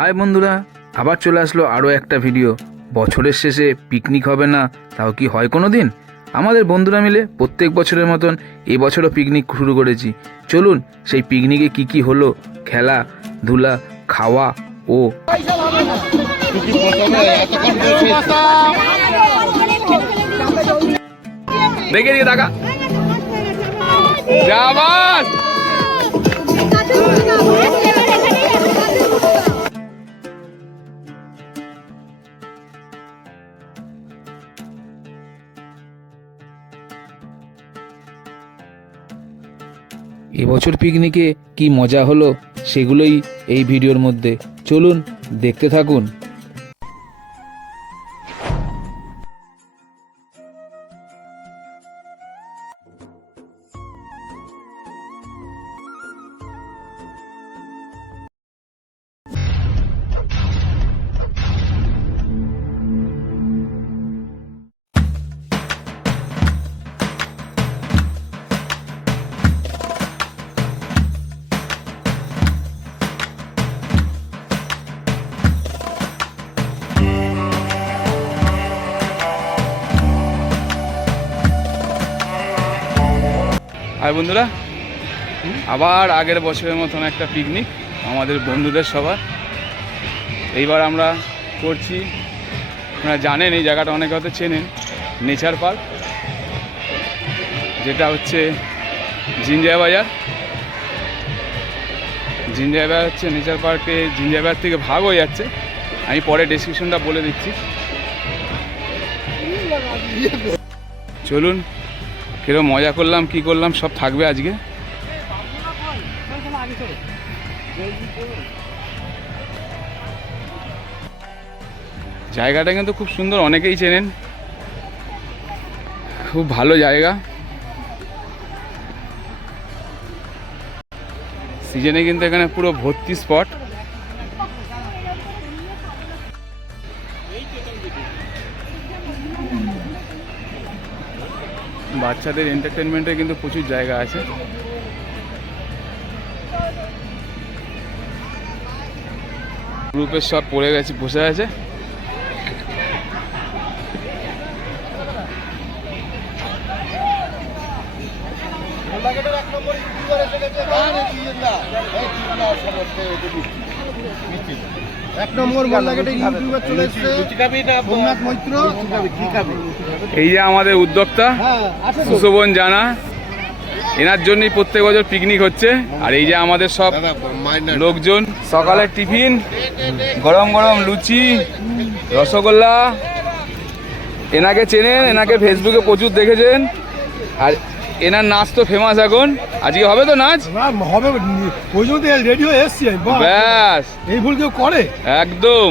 High বন্ধুরা আবার চলে আসলো আরও একটা ভিডিও বছরের শেষে পিকনিক হবে না তাও কি হয় কোনো দিন আমাদের বন্ধুরা মিলে প্রত্যেক বছরের মতন এবছরও পিকনিক শুরু করেছি। চলুন সেই পিকনিকে কি কি হলো? খেলা ধুলা খাওয়া ও দেখে দিয়ে টাকা এবছর পিকনিকে কি মজা হলো সেগুলোই এই ভিডিওর মধ্যে। চলুন দেখতে থাকুন। আর বন্ধুরা। আবার আগের বছরের মতন একটা পিকনিক আমাদের বন্ধুদের সবার। এইবার আমরা করছি, আপনারা জানেন এই জায়গাটা অনেকে হয়তো চেনেন, নেচার পার্ক, যেটা হচ্ছে জিঞ্জা বাজার। জিঞ্জা বাজার হচ্ছে নেচার পার্কে জিঞ্জা বাজার থেকে ভাগ হয়ে যাচ্ছে। আমি পরে ডেসক্রিপশনটা বলে দিচ্ছি। চলুন কিরম মজা করলাম, কি করলাম, সব থাকবে আজকে। জায়গাটা কিন্তু খুব সুন্দর, অনেকেই চেনেন। খুব ভালো জায়গা। সিজনে কিন্তু এখানে পুরো ভর্তি স্পট বাচ্চাদের এন্টারটেনমেন্টের কিন্তু প্রচুর জায়গা আছে। গ্রুপের সব পড়ে গেছে বসে আছে। এক নম্বর গোল্লাঘাটে ইউটিউবার চলে এসছে সোমনাথ মৈত্র। এই যে আমাদের উদ্যোক্তা হ্যাঁ সুশোভন জানা। এনার জন্যই প্রত্যেক বছর পিকনিক হচ্ছে। আর এই যে আমাদের সব লোকজন সকালের টিফিন গরম গরম লুচি রসগোল্লা। এনাকে চেনেন এনাকে ফেসবুকে প্রচুর দেখেছেন। আর এনার নাচ তো ফেমাস এখন। আজকে হবে তো নাচ? হবে। ওই জন্য রেডি এসছি ব্যাস। এই ভুল কেউ করে? একদম।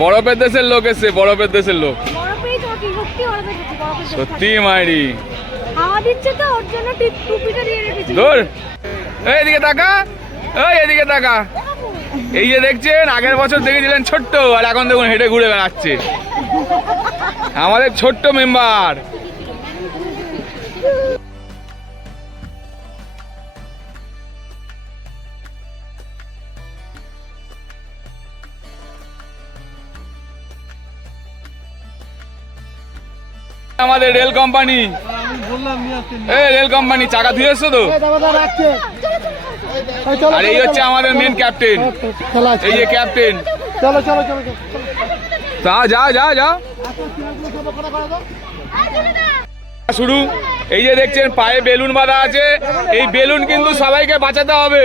দিচ্ছে দেশের লোক এসছে বরফের দেশের লোক। সত্যি মাইরি। এই এদিকে তাকা। এই এদিকে তাকা। এই যে দেখছেন আগের বছর দেখেছিলেন ছোট্ট আর এখন দেখুন হেঁটে ঘুরে বেড়াচ্ছে। আমাদের ছোট্ট মেম্বার আমাদের রেল কোম্পানি। আমি বললাম নিয়ে আসতে এই রেল কোম্পানি চাকা ধুয়ে এসছো তো? এই আর এই হচ্ছে আমাদের মেন ক্যাপ্টেন এই যে ক্যাপ্টেন চলো চলো চলো চলো যা যা যা যা। শুরু। এই যে দেখছেন পায়ে বেলুন বাঁধা আছে। এই বেলুন কিন্তু সবাইকে বাঁচাতে হবে।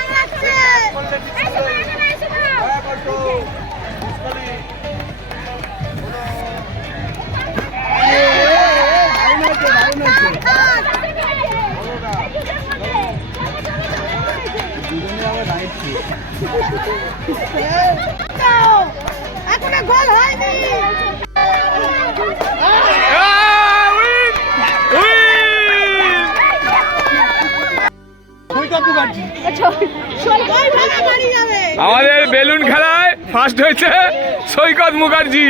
আমাদের বেলুন খেলায় ফার্স্ট হয়েছে সৈকত মুখার্জি।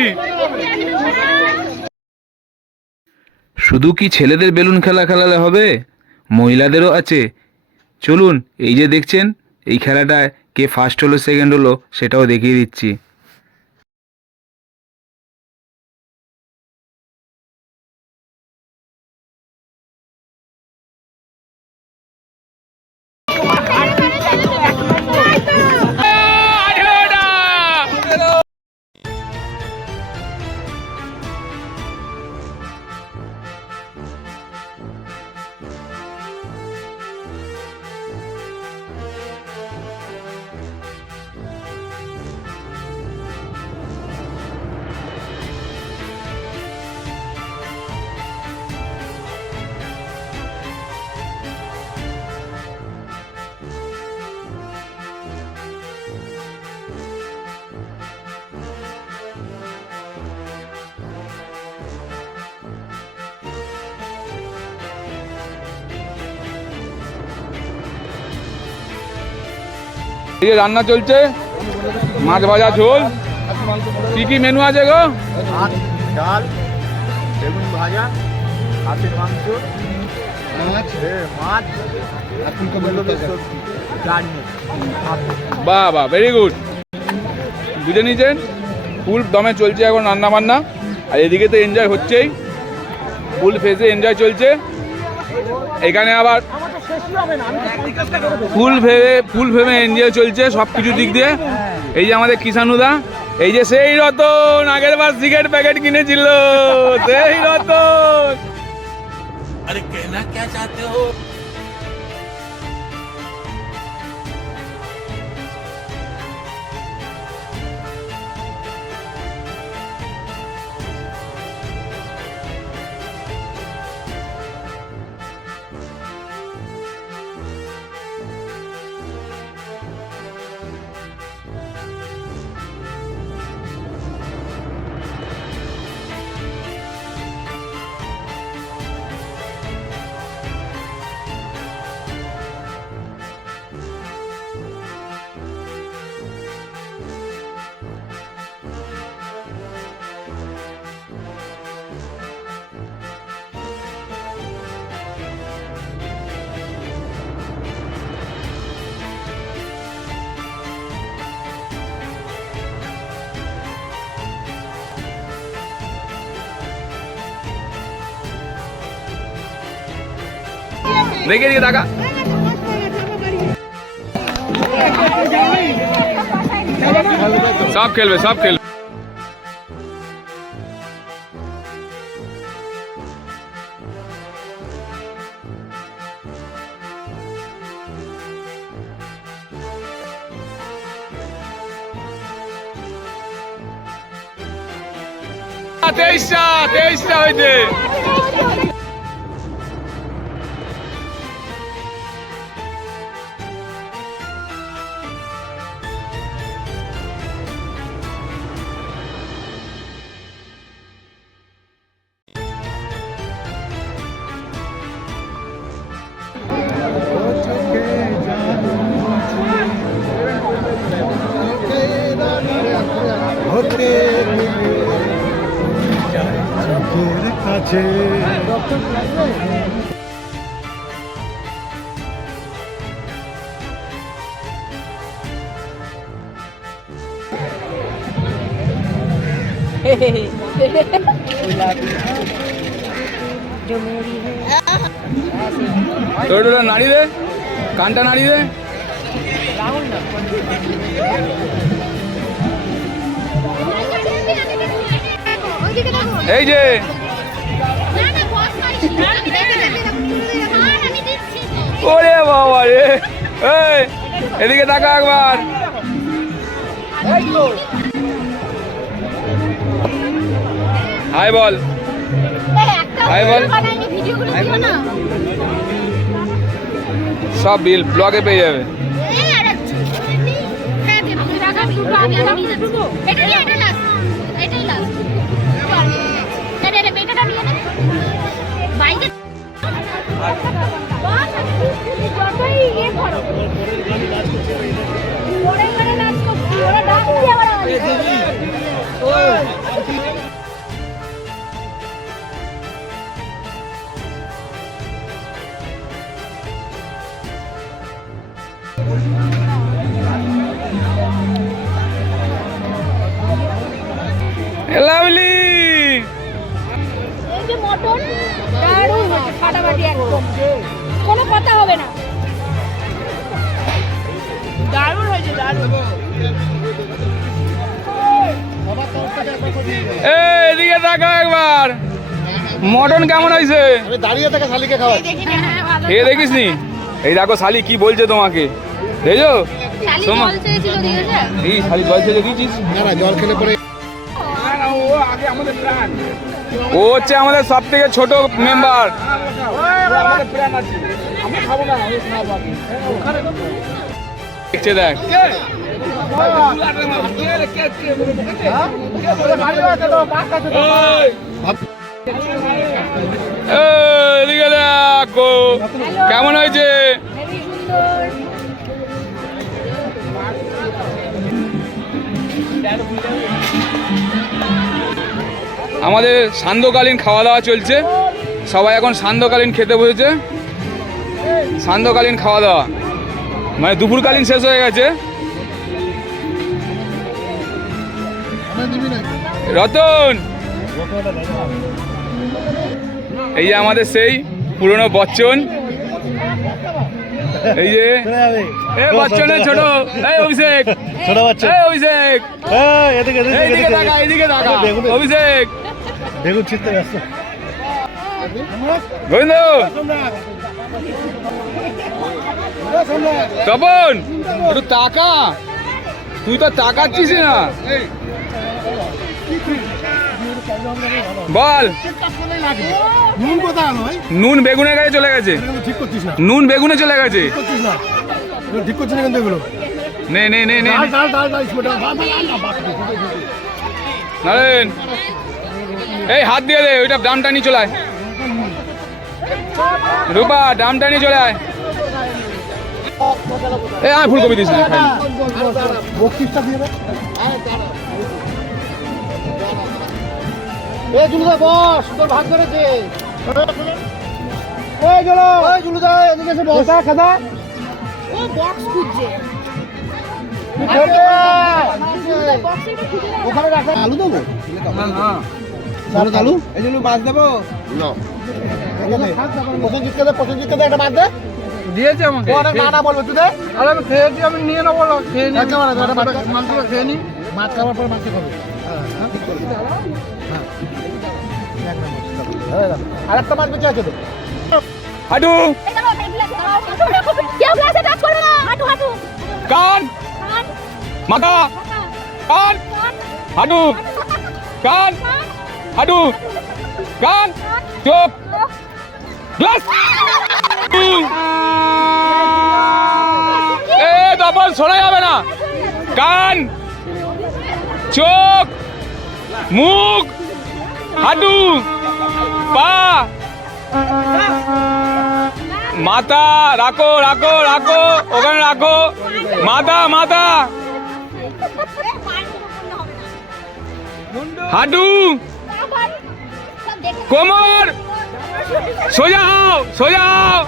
শুধু কি ছেলেদের বেলুন খেলা খেলালে হবে? মহিলাদেরও আছে। চলুন, এই যে দেখছেন, এই খেলাটায় কে ফার্স্ট হলো সেকেন্ড হলো সেটাও দেখিয়ে দিচ্ছি। এই যে রান্না চলছে। মাছ ভাজা ঝোল। কি কি মেনু আছে গো? ডাল বেগুন ভাজা হাতের মাংস বাহ বাহ ভেরি গুড বুঝে নিয়েছেন? ফুল দমে চলছে এখন রান্না বান্না আর এদিকে তো এনজয় হচ্ছেই। ফুল ফেসে এনজয় চলছে। এখানে আবার ফুল ভেবে ফুল ভেবে এনজিও চলছে সব কিছু দিক দিয়ে। এই যে আমাদের কিষানুদা, এই যে সেই রতন, আগের বার সিগারেট প্যাকেট কিনেছিল, সেই রতন। আরে কেনা, কে চাতে হো দেখে দিকে টাকা সব খেলবে সব খেলবে তেইশটা তেইশটা হয়েছে ওটা নাড়ি দে। কানটা নাড়ি দে। এই যে। ওরে বাবা রে এই এদিকে তাকা একবার হাই বল হাই বল ভিডিওগুলো দিও না সব বিল ব্লগে পেয়ে যাবে। হ্যাঁ। এটা নিয়ে, এটা last। চল। নে, নে, নে, বেটাটা নিয়ে নে। বাইকে যতই ইয়ে করো। ওরে করে নাচ করছি, ওরা ডাকছে আবার আমাদের। ফাটাফাটি একদম। কোনো কথা হবে না। দারুণ হয়েছে দারুণ। এদিকে একবার। মটন কেমন হয়েছে? আমি দাঁড়িয়ে থেকে শালিকে খেয়ে দেখিস নি এই দেখো শালি কি বলছে তোমাকে? দেখছ? শালি জল জল ছেড়ে দিয়েছিস না না জল খেলে পরে ও হচ্ছে আমাদের সব থেকে ছোট মেম্বার দেখছে দেখো। কেমন হয়েছে? আমাদের সান্ধ্যকালীন খাওয়া দাওয়া চলছে। সবাই এখন সান্ধ্যকালীন খেতে বসেছে। সান্ধ্যকালীন খাওয়া দাওয়া মানে দুপুরকালীন শেষ হয়ে গেছে। রতন! এই যে আমাদের সেই পুরনো বচ্চন। এই যে এ বচ্চনের ছোট। এই অভিষেক। ছোট বাচ্চা এই অভিষেক। এদিকে এইদিকে তাকা এইদিকে তাকা। অভিষেক। বেগুন ছিটতে ব্যস্ত। গোবিন্দ! তপন! একটু টাকা তুই তো তাকাচ্ছিস না। বল। নুন বেগুনের কাছে চলে গেছে। নুন বেগুনে চলে গেছে। ঠিক করছিস না। কিন্তু এগুলো? নে নে নে নে নারেন এই হাত দিয়ে দে ওইটা দামটা নিয়ে চলে আয়। রূপা দামটা নিয়ে চলে আয়। এই আয় ফুলকপি দিস না খাই নি। বত্রিশটা দিয়ে দে এই জুলুদা বস তোর ভাগ করেছে ওই জুলু ওই জুলুদা এদিকে এসে বস। খাদা? ও বক্স খুঁজছে। ওখানে রাখা। আলু দেবো? আলু আলু এই জন্য মাছ দেবো। না প্রসেনজিৎকে দে প্রসেনজিৎকে দে একটা মাছ দে। দিয়েছে আমাকে। ও অনেক না না বলবে তুই দে। আরে আমি খেয়েছি আমি নিয়ে নেব না, খেয়ে নি একদম মাছ- মাংসটা খেয়ে নি মাছ খাওয়ার পর মাছ খাবে। আরেকটা মাছ বেঁচে আছে তো হাঁটু এই দাঁড়াও, এই গ্লাসে দাঁড়াও। কেউ গ্লাসে টাচ করবে না হাঁটু হাঁটু। কান। মাথা। কান। হাঁটু। কান। হাঁটু কান চোখ গ্লাস। এ তপন শোনা যাবে না। কান চোখ মুখ হাঁটু পা। মাথা রাখো রাখো রাখো ওখানে রাখো। মাথা মাথা হাঁটু কোমর। সোজা হও সোজা হও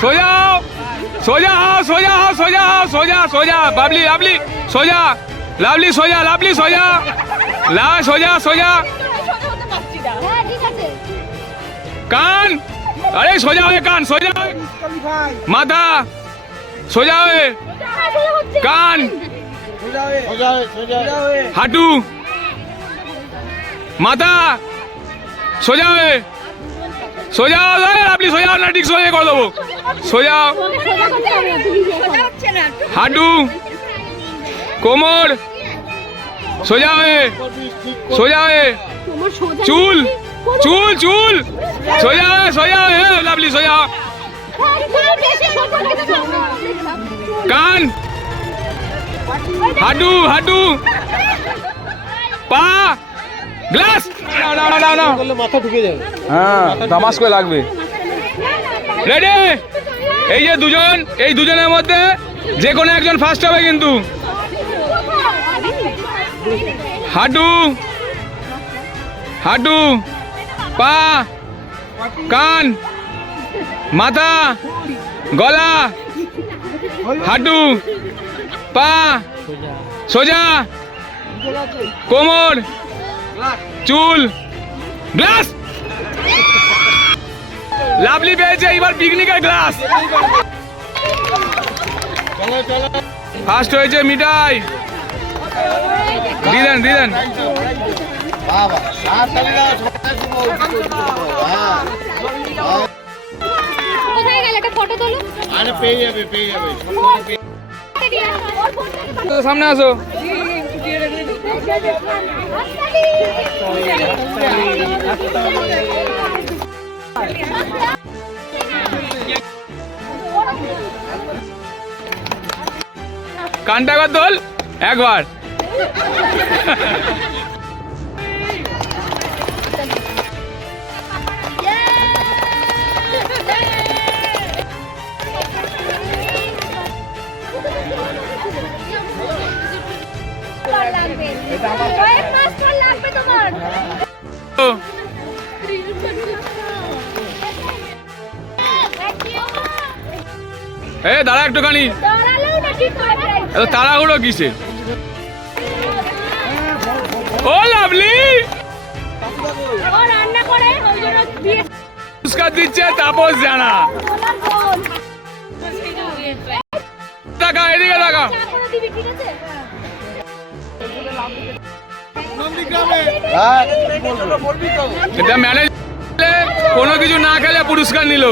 সোজা হও সোজা হও সোজা হও সোজা হও সোজা সোজা। বাবলি লাভলি সোজা। লাভলি সোজা লাভলি সোজা। লা সোজা সোজা। কান। আরে সোজা হয়ে কান সোজা মাথা। সোজা হয়ে। কান। হাঁটু। মাথা। সোজা হয়ে সোজা আপনি সোজা না, ঠিক সোজা করে দেবো। সোজা। হবে হাঁটু কোমর, সোজা হয়ে সোজা হয়ে চুল চুল চুল। সোজা হয়ে সোজা হয়ে লাভলি বেশি সোজা। কান হাঁটু হাঁটু পা গ্লাস! না না না না মাথা ঢুকে যাবে হ্যাঁ দামাস করে লাগবে। রেডি এই যে দুজন, এই দুজনের মধ্যে যে কোনো একজন ফার্স্ট হবে কিন্তু। হাঁটু হাঁটু পা, কান, মাথা, গলা হাঁটু পা, সোজা, কোমর চুল। গ্লাস। লাভলি পেয়েছে এবার পিকনিকের গ্লাস। ফার্স্ট হয়েছে মিঠাই। দিলেন দিলেন। বাবা সাত তারিখ হ্যাঁ কোথায় গেল? একটা ফটো তোলো। আরে পেয়ে যাবে পেয়ে যাবে। সামনে আসো। কানটা কর দোল একবার। একটুখানি এত তাড়াহুড়ো কিসে ও লাভলি! পুরস্কার দিচ্ছে তাপস জানা। টাকা এদিকে টাকা হ্যাঁ এটা ম্যানেজ কোনো কিছু না খেলে পুরস্কার নিল।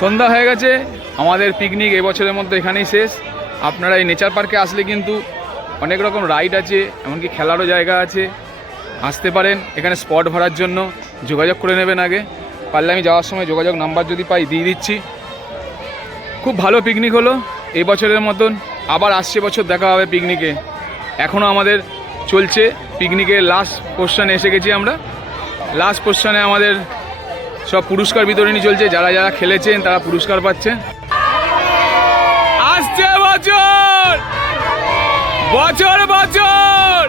সন্ধ্যা হয়ে গেছে, আমাদের পিকনিক এবছরের মধ্যে এখানেই শেষ। আপনারা এই নেচার পার্কে আসলে কিন্তু অনেক রকম রাইড আছে, এমনকি খেলারও জায়গা আছে। আসতে পারেন, এখানে স্পট ভরার জন্য যোগাযোগ করে নেবেন আগে। পারলে আমি যাওয়ার সময় যোগাযোগ নাম্বার যদি পাই, দিয়ে দিচ্ছি। খুব ভালো পিকনিক হলো এই বছরের মতন আবার আসছে বছর দেখা হবে পিকনিকে এখনও আমাদের চলছে পিকনিকের লাস্ট পোর্শনে এসে গেছি আমরা। লাস্ট পোর্শনে আমাদের সব পুরস্কার বিতরণী চলছে, যারা যারা খেলেছেন তারা পুরস্কার পাচ্ছেন। আসছে বছর! বছর বছর!